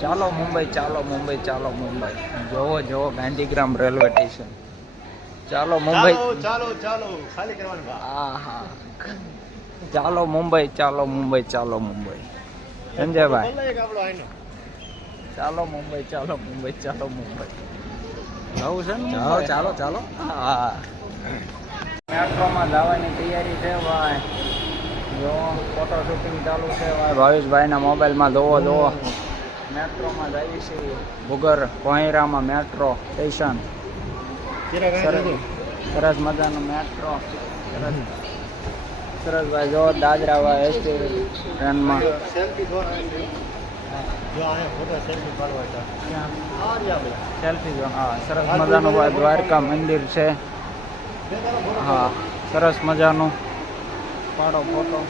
ચાલો મુંબઈ, ચાલો મુંબઈ, ચાલો મુંબઈ. જોવો જોવો ગાંધીગ્રામ રેલવે સ્ટેશન. ચાલો મુંબઈ. ચાલો ચાલો ખાલી કરવાનું. હા હા, ચાલો મુંબઈ, ચાલો મુંબઈ, ચાલો મુંબઈ. સંજયભાઈ, ચાલો મુંબઈ, ચાલો મુંબઈ, ચાલો મુંબઈ. જવું છે ને? ચાલો ચાલો ચાલો. હા, મેટ્રોમાં જવાની તૈયારી છે ભાઈ. જો ફોટો શૂટિંગ ચાલુ છે ભાઈ. ભાવેશભાઈના મોબાઈલમાં જોવો જોવો. મેટ્રોમાં જઈએ છીએ ભૂગર કોહિરામાં મેટ્રો સ્ટેશન. સરસ મજાનું મેટ્રો. સરસ ભાઈ જો દાદરા ભાઈ એસટી ટ્રેનમાં. સેલ્ફી જો. હા, સરસ મજાનું ભાઈ દ્વારકા મંદિર છે. હા, સરસ મજાનું. પાડો ફોટો.